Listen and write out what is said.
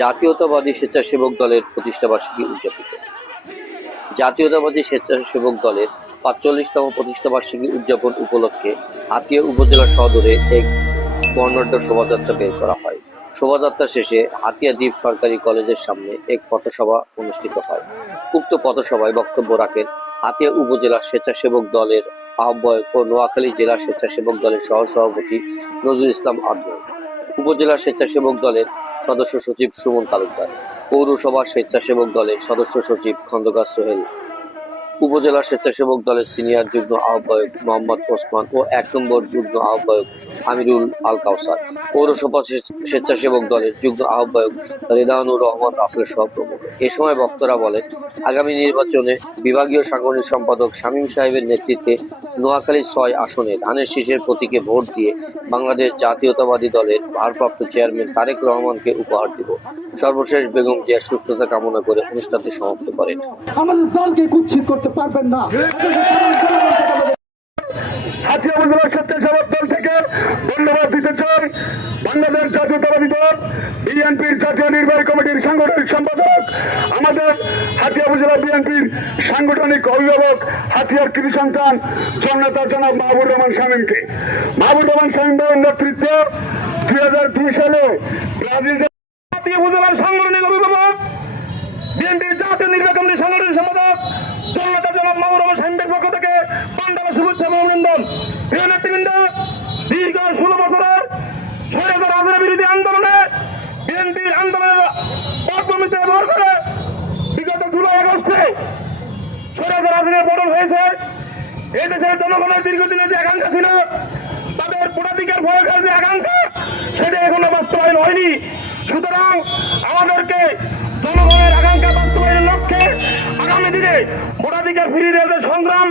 জাতীয়তাবাদী স্বেচ্ছাসেবক দলের প্রতিষ্ঠাবার্ষিকী উদযাপিত। জাতীয়তাবাদী স্বেচ্ছাসেবক দলের পাঁচচল্লিশতম প্রতিষ্ঠাবার্ষিকী উদযাপন উপলক্ষে হাতিয়া উপজেলা সদরে এক বর্ণাঢ্য শোভাযাত্রা বের করা হয়। শোভাযাত্রা শেষে হাতিয়া দ্বীপ সরকারি কলেজের সামনে এক পথসভা অনুষ্ঠিত হয়। উক্ত পথসভায় বক্তব্য রাখেন হাতিয়া উপজেলা স্বেচ্ছাসেবক দলের আহ্বায়ক ও নোয়াখালী জেলা স্বেচ্ছাসেবক দলের সহসভাপতি নজরুল ইসলাম আদনান। উপজেলা স্বেচ্ছাসেবক দলের সদস্য সচিব সুমন তালুকদার পৌরসভা স্বেচ্ছাসেবক দলের সদস্য সচিব খন্দকার সোহেল। উপজেলা স্বেচ্ছাসেবক দলের সিনিয়র যুগ্ম আহ্বায়ক মোহাম্মদ ওসমান ও এক নম্বর যুগ্ম আহ্বায়ক আমিরুল আল কাউসার। পৌরসভা স্বেচ্ছাসেবক দলের যুগ্ম আহ্বায়ক রেদানুর রহমান রাসেল সহ প্রমুখ এ সময় বক্তরা বলেন, আগামী নির্বাচনে বিভাগীয় সাংগঠনিক সম্পাদক শামীম সাহেবের নেতৃত্বে নোয়াখালী ছয় আসনে ধানের শীষের প্রতীকে ভোট দিয়ে বাংলাদেশ জাতীয়তাবাদী দলের ভারপ্রাপ্ত চেয়ারম্যান তারেক রহমানকে উপহার দিব। সর্বশেষ বেগম জিয়ার সুস্থতা কামনা করে অনুষ্ঠানটি সমাপ্ত করেন। আমাদের দলকে কুচ্ছিত করতে পারবেন না। হাতিয়া উপজেলা স্বেচ্ছাসেবক দল থেকে ধন্যবাদ দিতে চাই বাংলাদেশ জাতীয়তাবাদী দল, বিএনপির জাতীয় নির্বাহী কমিটির সাংগঠনিক সম্পাদক, আমাদের হাতিয়া উপজেলা বিএনপির সাংগঠনিক অভিভাবক, হাতিয়ার কৃষি সন্তান, জননেতা জনাব মাহবুর রহমান শামীমকে। মাহবুর রহমান শামীম বাবুর নেতৃত্বে দুই হাজার দুই সালে ব্রাজিল জাতীয় উপজেলার সাংগঠনিক অভিভাবক, বিএনপির জাতীয় নির্বাহী কমিটির সাংগঠনিক সম্পাদক জনাব রহমান পক্ষ থেকে পান্ডালা শুভেচ্ছা অভিনন্দন। প্রিয় নেতৃবৃন্দ, দীর্ঘ ষোলো বছরের স্বৈরাচার রাজের বিরোধী আন্দোলনে, বিএনপির আন্দোলনের পটভূমিতে ব্যবহার করে বিগত জুলাই আগস্টে স্বৈরাচার রাজের পতন হয়েছে। এই দেশের জনগণের দীর্ঘদিনের যে আকাঙ্ক্ষা ছিল, তাদের ভোটাধিকার প্রয়োগের যে আকাঙ্ক্ষা, সেটা এখনও বাস্তবায়ন হয়নি। সুতরাং আমাদেরকে জনগণের আকাঙ্ক্ষা বাস্তবায়নের লক্ষ্যে দেওয়ার যে সংগ্রাম।